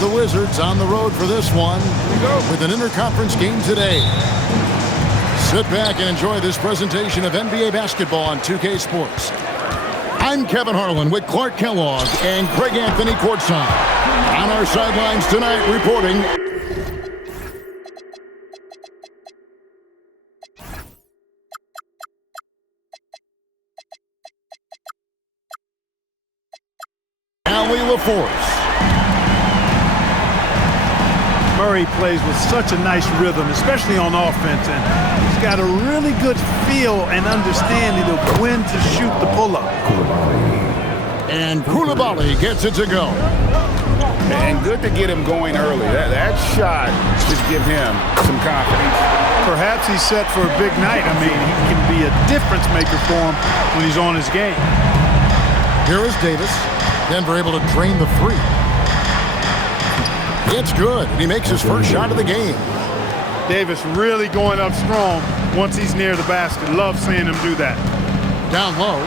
the Wizards on the road for this one with an interconference game today. Sit back and enjoy this presentation of NBA basketball on 2K Sports. I'm Kevin Harlan with Clark Kellogg and Craig Anthony courtside. On our sidelines tonight reporting... Allie LaForce. Murray plays with such a nice rhythm, especially on offense, and he's got a really good feel and understanding of when to shoot the pull-up. And Coulibaly gets it to go. And good to get him going early. That shot should give him some confidence. Perhaps he's set for a big night. I mean, he can be a difference maker for him when he's on his game. Here is Davis. Denver able to drain the three. It's good, and he makes his first shot of the game. Davis really going up strong once he's near the basket. Love seeing him do that. Down low.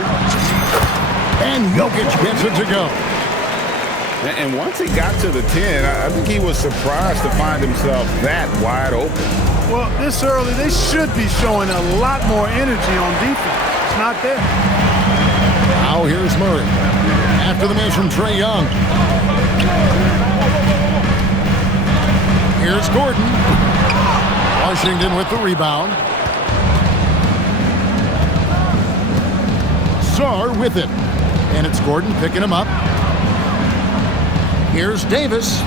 And Jokic gets it to go. And once he got to the 10, I think he was surprised to find himself that wide open. Well, this early, they should be showing a lot more energy on defense. It's not there. Now here's Murray. After the miss from Trae Young. Here's Gordon. Washington with the rebound. Sarr with it. And it's Gordon picking him up. Here's Davis.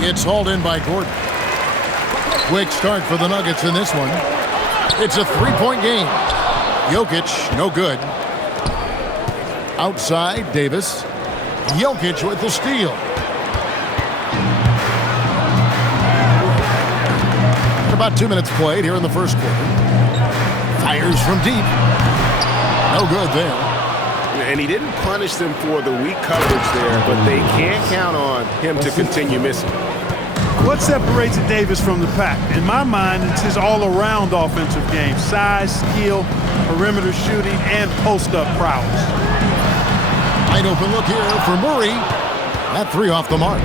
It's hauled in by Gordon. Quick start for the Nuggets in this one. It's a three-point game. Jokic, no good. Outside, Davis. Jokic with the steal. About 2 minutes played here in the first quarter. Fires from deep. No good there. And he didn't punish them for the weak coverage there, but they can't count on him to continue missing. What separates Davis from the pack? In my mind, it's his all-around offensive game. Size, skill, perimeter shooting, and post-up prowess. Wide open look here for Murray. That three off the mark.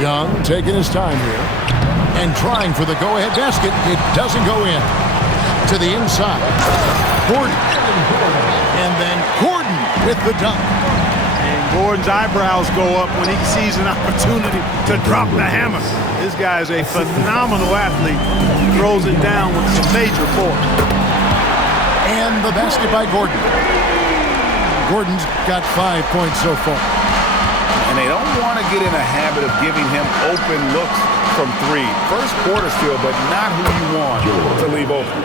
Young taking his time here and trying for the go-ahead basket. It doesn't go in. To the inside. Gordon. And then Gordon with the dunk. And Gordon's eyebrows go up when he sees an opportunity to drop the hammer. This guy is a phenomenal athlete. He throws it down with some major force. And the basket by Gordon. Gordon's got 5 points so far. And they don't want to get in a habit of giving him open looks from three. First quarter still, but not who you want to leave open.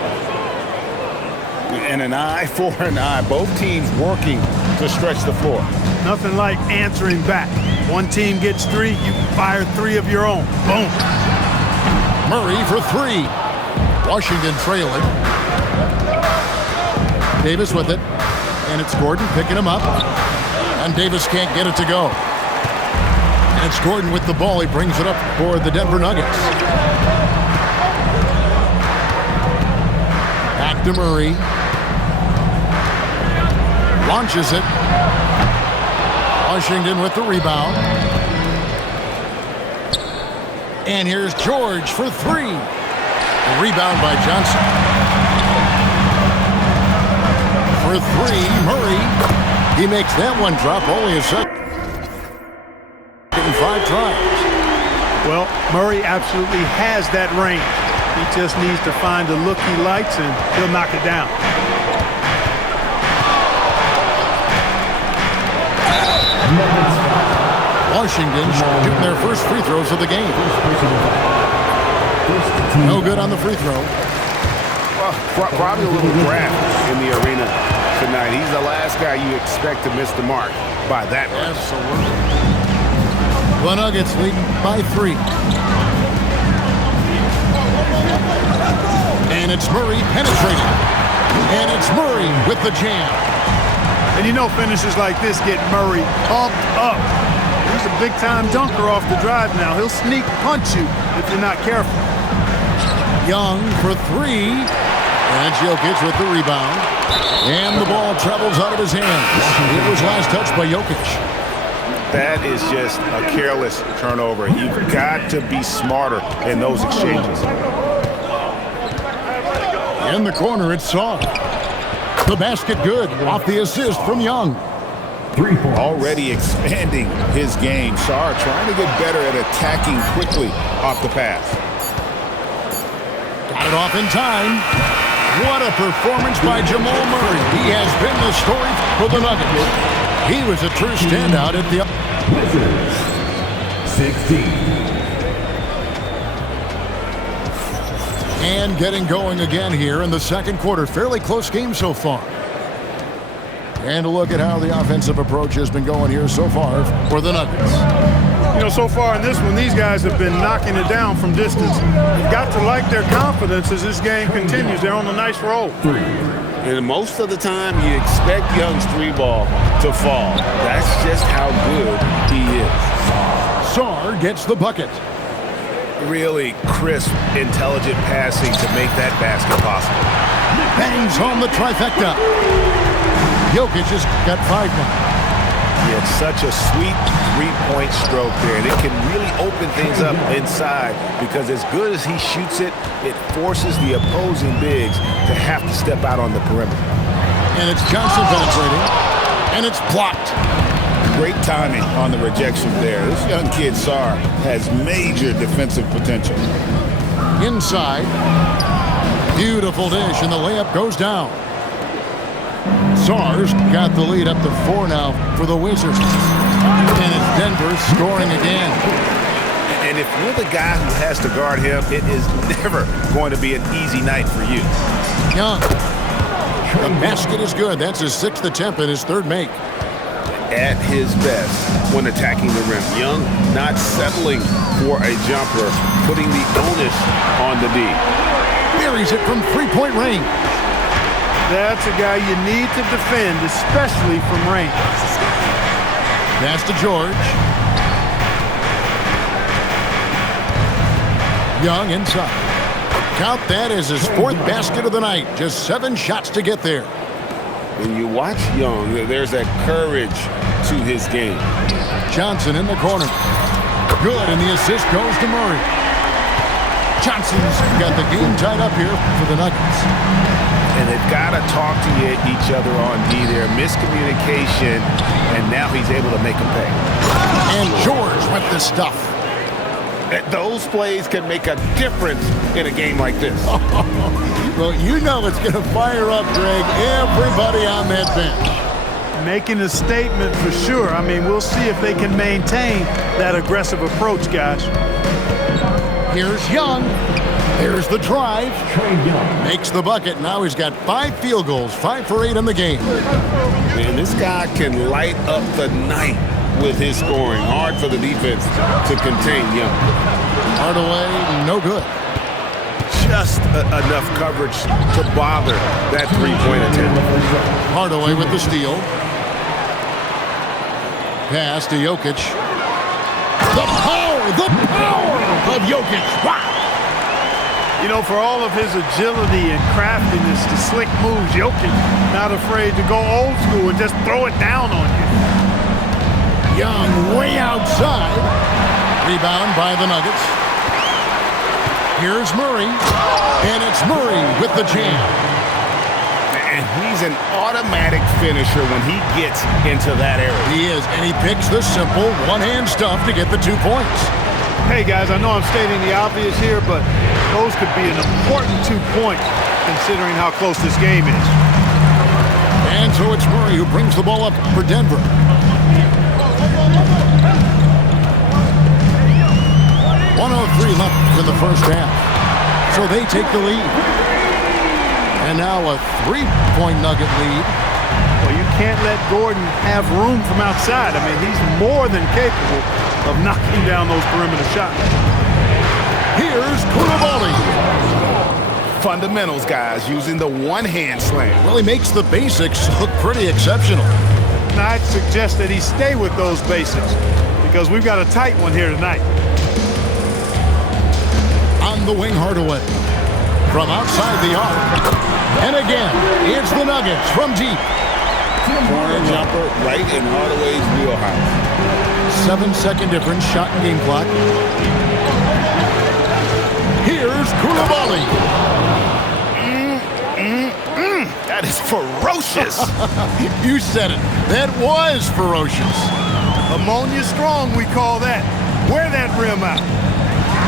And an eye for an eye. Both teams working to stretch the floor. Nothing like answering back. One team gets three, you fire three of your own. Boom. Murray for three. Washington trailing. Davis with it. And it's Gordon picking him up. And Davis can't get it to go. And it's Gordon with the ball. He brings it up for the Denver Nuggets. Back to Murray. Launches it. Washington with the rebound. And here's George for three. A rebound by Johnson. For three, Murray. He makes that one drop only a second. 5 tries. Well, Murray absolutely has that range. He just needs to find the look he likes and he'll knock it down. Washington shooting their first free throws of the game. No good on the free throw. Well, probably a little draft in the arena tonight. He's the last guy you expect to miss the mark by that much. Absolutely. The Nuggets leading by 3. And it's Murray penetrating. And it's Murray with the jam. And you know finishes like this get Murray pumped up. He's a big-time dunker off the drive now. He'll sneak punch you if you're not careful. Young for 3. And Jokic with the rebound. And the ball travels out of his hands. It was last touched by Jokic. That is just a careless turnover. You've got to be smarter in those exchanges. In the corner, it's Sarr. The basket good off the assist from Young. Already expanding his game. Sarr trying to get better at attacking quickly off the pass. Got it off in time. What a performance by Jamal Murray. He has been the story for the Nuggets. He was a true standout at the Wizards 16. And getting going again here in the second quarter. Fairly close game so far. And a look at how the offensive approach has been going here so far for the Nuggets. You know, so far in this one, these guys have been knocking it down from distance. You've got to like their confidence as this game continues. They're on a nice roll. And most of the time, you expect Young's three ball to fall. That's just how good he is. Sarr gets the bucket. Really crisp, intelligent passing to make that basket possible. Bangs home the trifecta. Jokic has got 5 now. He had such a sweet three-point stroke there, and it can really open things up inside because as good as he shoots it, it forces the opposing bigs to have to step out on the perimeter. And it's Johnson penetrating, and it's blocked. Great timing on the rejection there. This young kid, Sarr, has major defensive potential. Inside. Beautiful dish, and the layup goes down. Sarr's got the lead up to 4 now for the Wizards. And it's Denver scoring again. And if you're the guy who has to guard him, it is never going to be an easy night for you. Young. The basket is good. That's his 6th attempt and his 3rd make. At his best when attacking the rim. Young not settling for a jumper, putting the onus on the D. Buries it from 3-point range. That's a guy you need to defend, especially from range. Pass to George. Young inside. Count that as his 4th basket of the night. Just 7 shots to get there. When you watch Young, there's that courage to his game. Johnson in the corner. Good, and the assist goes to Murray. Johnson's got the game tied up here for the Nuggets. And they've got to talk to each other on D there. Miscommunication, and now he's able to make a pay. And George with the stuff. Those plays can make a difference in a game like this. Well, you know it's going to fire up, Greg, everybody on that bench. Making a statement for sure. I mean, we'll see if they can maintain that aggressive approach, guys. Here's Young. There's the drive. Makes the bucket. Now he's got 5 field goals, 5 for 8 in the game. Man, this guy can light up the night with his scoring. Hard for the defense to contain Young. Hardaway, no good. Just enough coverage to bother that three-point attempt. Hardaway with the steal. Pass to Jokic. The power of Jokic. Wow. You know, for all of his agility and craftiness, the slick moves, Jokic not afraid to go old school and just throw it down on you. Young way outside. Rebound by the Nuggets. Here's Murray. And it's Murray with the jam. And he's an automatic finisher when he gets into that area. He is, and he picks the simple one-hand stuff to get the 2 points. Hey, guys, I know I'm stating the obvious here, but those could be an important 2 points considering how close this game is. And so it's Murray who brings the ball up for Denver. .103 left in the first half. So they take the lead. And now a 3-point Nugget lead. Well, you can't let Gordon have room from outside. I mean, he's more than capable of knocking down those perimeter shots. Here's Koulibaly. Fundamentals, guys, using the one-hand slam. Well, he makes the basics look pretty exceptional. And I'd suggest that he stay with those basics because we've got a tight one here tonight. On the wing, Hardaway. from outside the arc. And again, it's the Nuggets from deep. Corner jumper right in Hardaway's wheelhouse. 7-second difference, shot and game clock. Here's Koulibaly. That is ferocious. You said it. That was ferocious. Ammonia strong, we call that. Wear that rim out.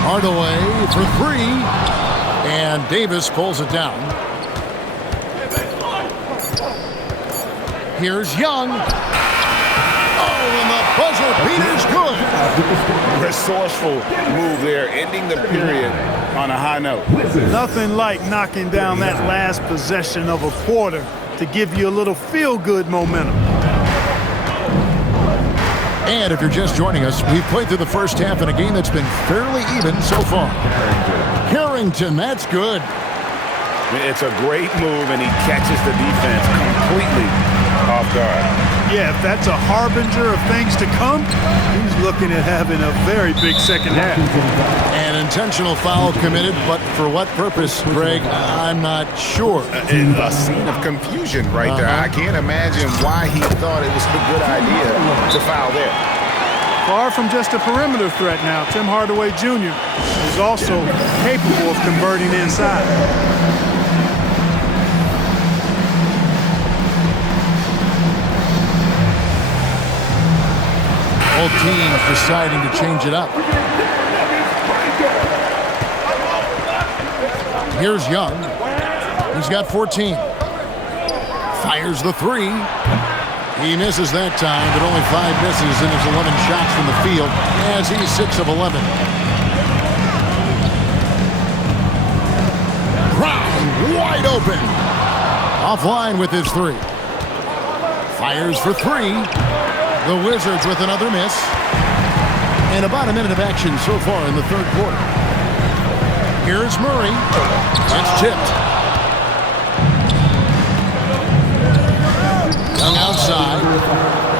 Hardaway for three. And Davis pulls it down. Here's Young. Oh, and the buzzer beater's good. Resourceful move there, ending the period on a high note. Nothing like knocking down that last possession of a quarter to give you a little feel-good momentum. And if you're just joining us, we've played through the first half in a game that's been fairly even so far. Carrington, that's good. It's a great move, and he catches the defense completely off guard. Yeah, if that's a harbinger of things to come, he's looking at having a very big second half. An intentional foul committed, but for what purpose, Greg? I'm not sure. In a scene of confusion right there. I can't imagine why he thought it was a good idea to foul there. Far from just a perimeter threat now, Tim Hardaway Jr. is also capable of converting inside. Both teams deciding to change it up. Here's Young. He's got 14. Fires the three. He misses that time, but only 5 misses in his 11 shots from the field as he's 6 of 11. Brown wide open. Offline with his three. Fires for three. The Wizards with another miss. And about a minute of action so far in the third quarter. Here's Murray. It's tipped. Young outside.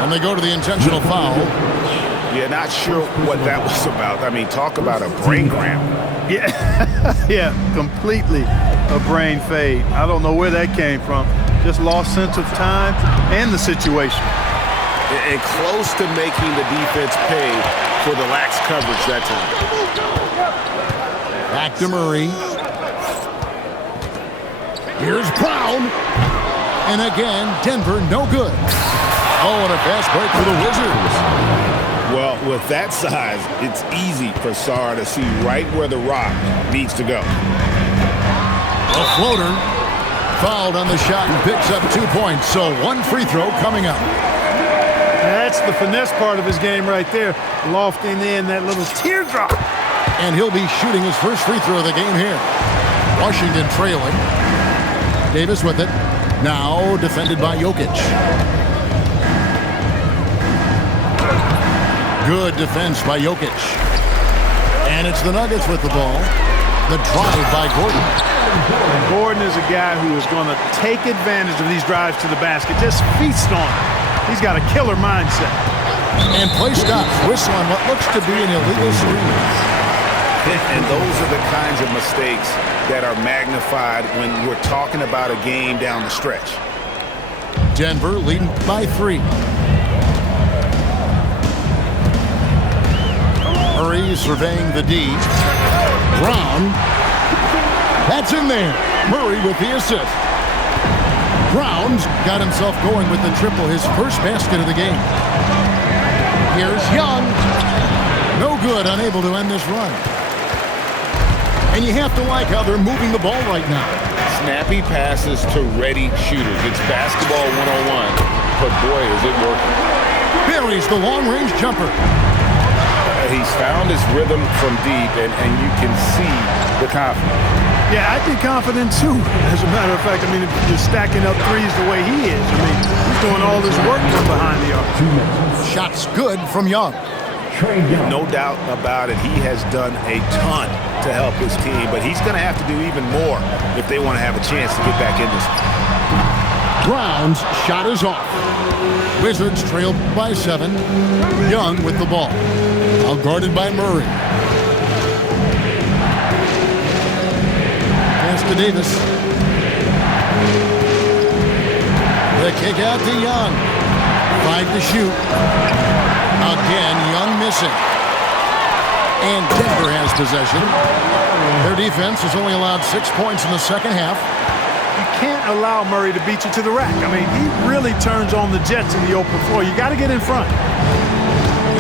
And they go to the intentional foul. Yeah, not sure what that was about. I mean, talk about a brain cramp. Yeah, completely a brain fade. I don't know where that came from. Just lost sense of time and the situation. And close to making the defense pay for the lax coverage that time. Back to Murray. Here's Brown. And again, Denver no good. Oh, and a fast break for the Wizards. Well, with that size, it's easy for Sarr to see right where the rock needs to go. A floater. Fouled on the shot and picks up 2 points. So one free throw coming up. That's the finesse part of his game right there. Lofting in that little teardrop. And he'll be shooting his first free throw of the game here. Washington trailing. Davis with it. Now defended by Jokic. Good defense by Jokic. And it's the Nuggets with the ball. The drive by Gordon. And Gordon is a guy who is going to take advantage of these drives to the basket. Just feast on it. He's got a killer mindset. And play stops. Whistle on what looks to be an illegal screen. And those are the kinds of mistakes that are magnified when we're talking about a game down the stretch. Denver leading by 3. Murray surveying the D. Brown. That's in there. Murray with the assist. Brown's got himself going with the triple, his first basket of the game. Here's Young. No good, unable to end this run. And you have to like how they're moving the ball right now. Snappy passes to ready shooters. It's basketball 101, but boy, is it working. Buries the long-range jumper. He's found his rhythm from deep, and you can see the confidence. Yeah, I'd be confident too. As a matter of fact, I mean, if you're stacking up threes the way he is, I mean, he's doing all this work from behind the arc. Shots good from Young. No doubt about it. He has done a ton to help his team, but he's going to have to do even more if they want to have a chance to get back in this. Brown's shot is off. Wizards trailed by 7. Young with the ball. Now guarded by Murray. Pass to Davis. The kick out to Young. 5 to shoot. Again, Young missing. And Denver has possession. Their defense has only allowed 6 points in the second half. You can't allow Murray to beat you to the rack. I mean, he really turns on the Jets in the open floor. You got to get in front.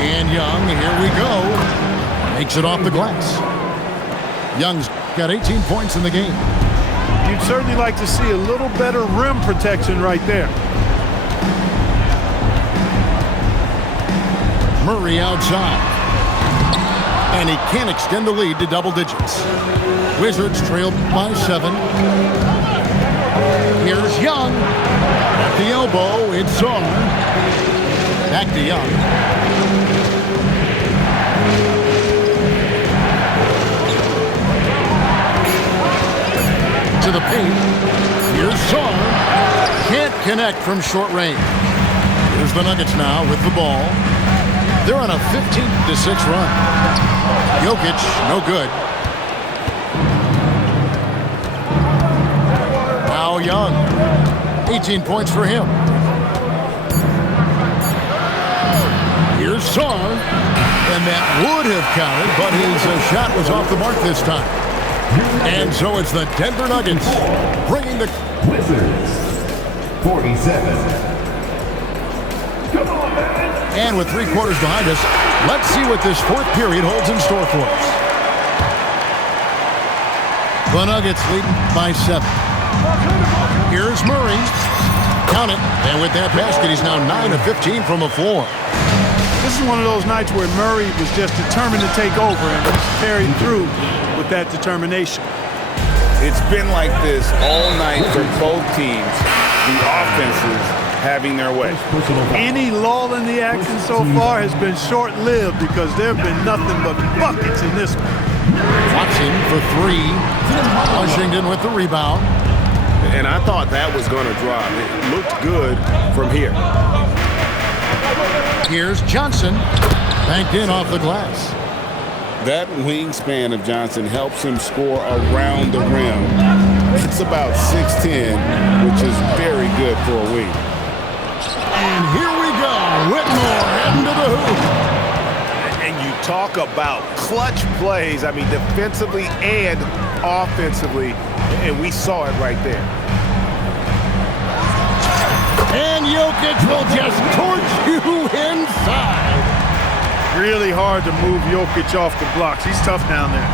And Young, here we go. Makes it off the glass. Young's got 18 points in the game. You'd certainly like to see a little better rim protection right there. Murray outside. And he can't extend the lead to double digits. Wizards trailed by 7. Here's Young. At the elbow, it's Song. Back to Young. To the paint. Here's Song. Can't connect from short range. Here's the Nuggets now with the ball. They're on a 15-6 run. Jokic, no good. Now Young. 18 points for him. Here's Song. And that would have counted, but his shot was off the mark this time. And so it's the Denver Nuggets bringing the Wizards 47. Come on, man. And with 3 quarters behind us, let's see what this fourth period holds in store for us. The Nuggets lead by 7. Here's Murray. Count it. And with that basket, he's now 9 of 15 from the floor. This is one of those nights where Murray was just determined to take over and he's carried through with that determination. It's been like this all night for both teams. The offenses having their way. Any lull in the action so far has been short-lived because there have been nothing but buckets in this one. Watson for 3. Washington with the rebound. And I thought that was going to drop. It looked good from here. Here's Johnson. Banked in off the glass. That wingspan of Johnson helps him score around the rim. It's about 6'10", which is very good for a wing. And here we go. Whitmore heading to the hoop. And you talk about clutch plays, I mean, defensively and offensively, and we saw it right there. And Jokic will just torch you inside. Really hard to move Jokic off the blocks. He's tough down there.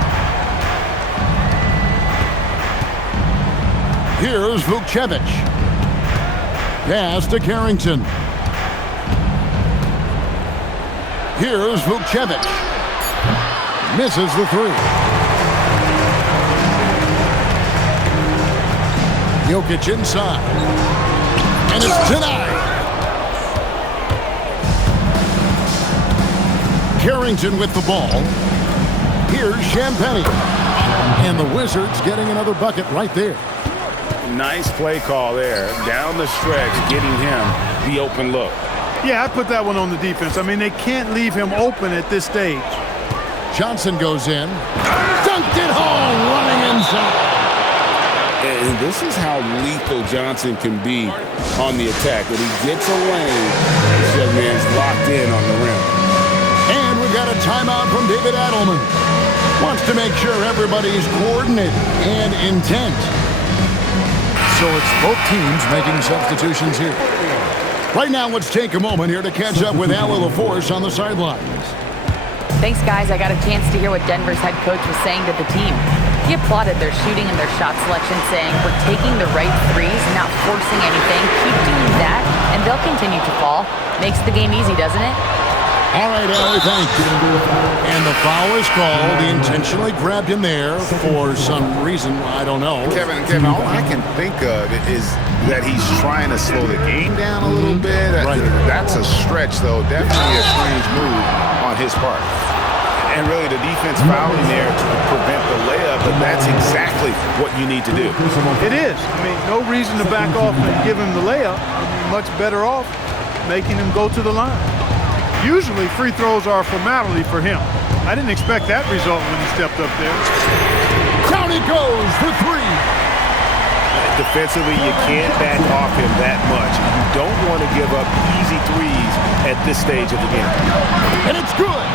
Here's Vukcevic. Pass to Carrington. Here's Vukcevic. Misses the 3. Jokic inside. And it's denied. Carrington with the ball. Here's Champagnie. And the Wizards getting another bucket right there. Nice play call there. Down the stretch, getting him the open look. Yeah, I put that one on the defense. I mean, they can't leave him open at this stage. Johnson goes in. Dunked it home, running inside. And this is how lethal Johnson can be on the attack. When he gets a lane, this young man's locked in on the rim. And we've got a timeout from David Adelman. Wants to make sure everybody's coordinated and intent. So it's both teams making substitutions here. Right now, let's take a moment here to catch up with Allie LaForce on the sidelines. Thanks, guys. I got a chance to hear what Denver's head coach was saying to the team. He applauded their shooting and their shot selection, saying, "We're taking the right threes, not forcing anything. Keep doing that, and they'll continue to fall." Makes the game easy, doesn't it? All right, Allie, thank you. And the foul is called. He intentionally grabbed him there for some reason. I don't know. Kevin, all I can think of is that he's trying to slow the game down a little bit. Right. That's a stretch, though. Definitely a strange move on his part. And really, the defense fouling there to prevent the layup, but that's exactly what you need to do. It is. I mean, no reason to back off and give him the layup. Much better off making him go to the line. Usually, free throws are a formality for him. I didn't expect that result when he stepped up there. Down he goes for 3. Defensively, you can't back off him that much. You don't want to give up easy threes at this stage of the game. And it's good.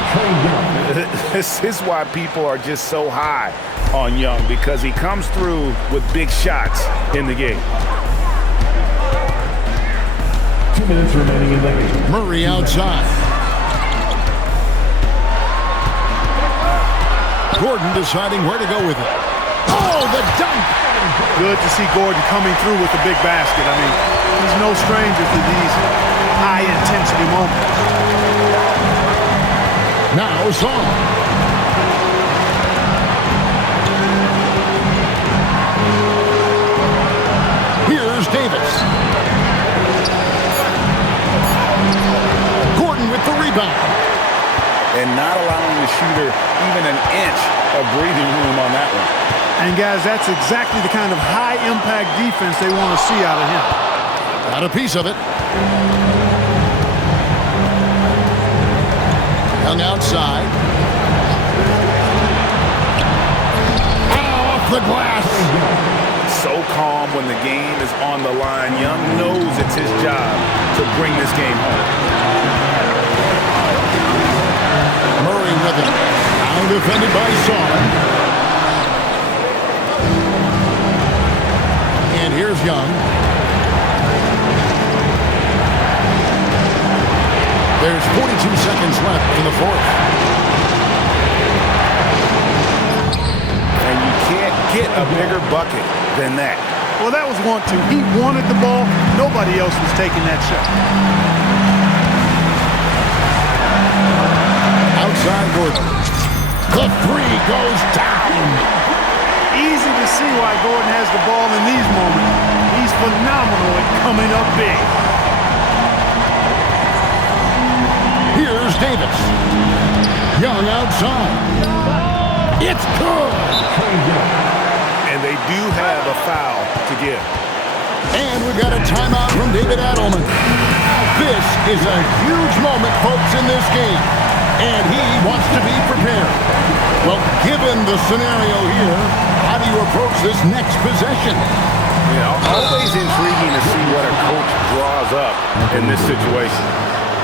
This is why people are just so high on Young, because he comes through with big shots in the game. 2 minutes remaining in the game. Murray outside. Gordon deciding where to go with it. Oh, the dunk! Good to see Gordon coming through with the big basket. I mean, he's no stranger to these high-intensity moments. Now Song. Here's Davis. Gordon with the rebound. And not allowing the shooter even an inch of breathing room on that one. And, guys, that's exactly the kind of high-impact defense they want to see out of him. Got a piece of it. Young outside. Off the glass. So calm when the game is on the line. Young knows it's his job to bring this game home. Murray with it. Now defended by Song. And here's Young. There's 42 seconds left in the fourth. And you can't get a bigger bucket than that. Well, that was 1-2. He wanted the ball. Nobody else was taking that shot. Outside Gordon. The three goes down. Easy to see why Gordon has the ball in these moments. He's phenomenal at coming up big. Here's Davis. Young outside. It's good. And they do have a foul to give. And we've got a timeout from David Adelman. This is a huge moment, folks, in this game. And he wants to be prepared. Well, given the scenario here, how do you approach this next possession? You know, always intriguing to see what a coach draws up in this situation.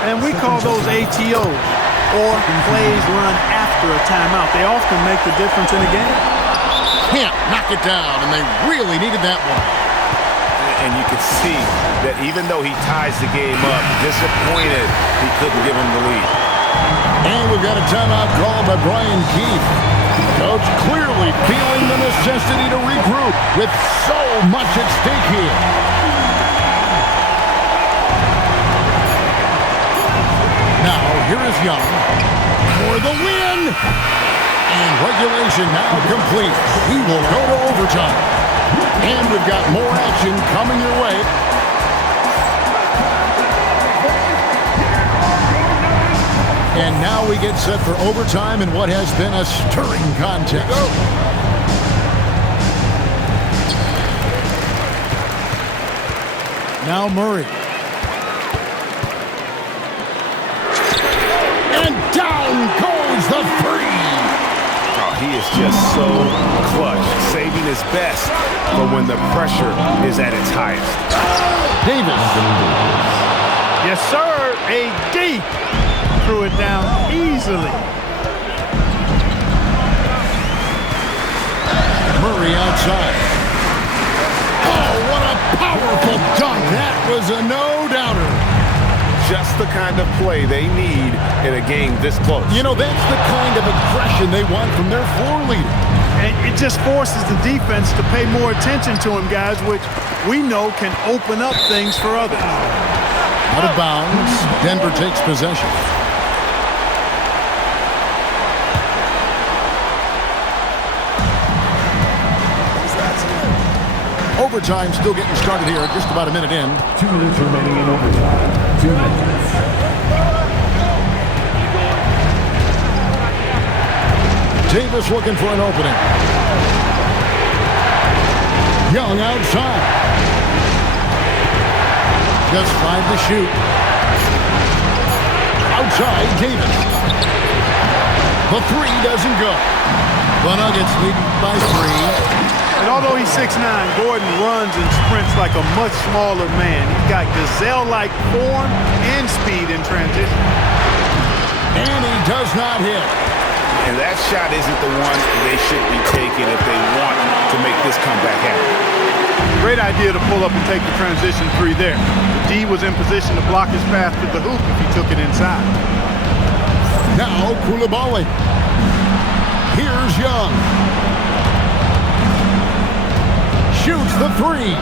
And we call those ATOs, or plays run after a timeout. They often make the difference in a game. Can't knock it down, and they really needed that one. And you could see that even though he ties the game up, disappointed he couldn't give him the lead. And we've got a timeout called by Brian Keefe. Coach clearly feeling the necessity to regroup with so much at stake here. Now, here is Young for the win. And regulation now complete. We will go to overtime. And we've got more action coming your way. And now we get set for overtime in what has been a stirring contest. Now Murray. And down goes the three. Oh, he is just so clutch, saving his best for when the pressure is at its highest. Davis. Yes, sir. AD threw it down easily. Murray outside. Oh, what a powerful dunk. That was a no-doubter. Just the kind of play they need in a game this close. You know, that's the kind of aggression they want from their floor leader. And it just forces the defense to pay more attention to him, guys, which we know can open up things for others. Out of bounds. Denver takes possession. Overtime still getting started here. Just about a minute in. 2 minutes remaining in overtime. 2 minutes. Davis looking for an opening. Young outside. Just 5 to shoot. Outside, Davis. The three doesn't go. The Nuggets lead by 3. And although he's 6'9", Gordon runs and sprints like a much smaller man. He's got gazelle-like form and speed in transition. And he does not hit. And that shot isn't the one they should be taking if they want to make this comeback happen. Great idea to pull up and take the transition three there. The D was in position to block his path to the hoop if he took it inside. Now Coulibaly. Here's Young. Shoots the three.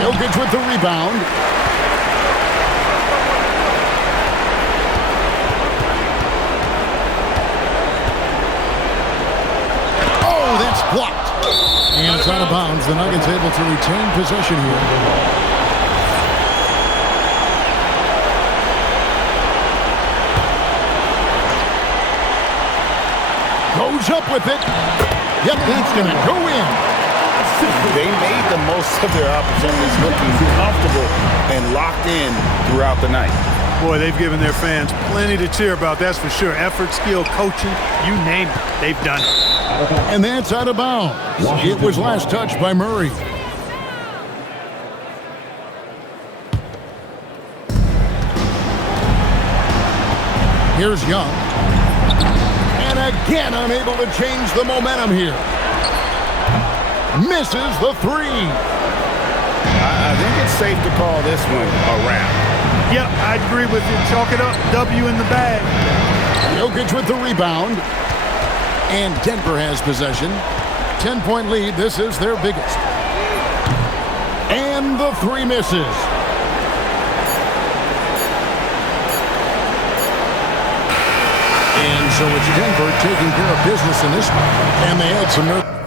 Jokic with the rebound. Oh, that's blocked. And it's out of bounds. The Nuggets able to retain possession here. Goes up with it. Yep, it's going to go in. They made the most of their opportunities, looking comfortable and locked in throughout the night. Boy, they've given their fans plenty to cheer about, that's for sure. Effort, skill, coaching, you name it, they've done it. And that's out of bounds. It was last touched by Murray. Here's Young. And again, unable to change the momentum here. Misses the three. I think it's safe to call this one a wrap. Yep, I agree with you. Chalk it up, W in the bag. Jokic with the rebound. And Denver has possession. 10-point lead. This is their biggest. And the three misses. And so it's Denver taking care of business in this one. And they had some nerve.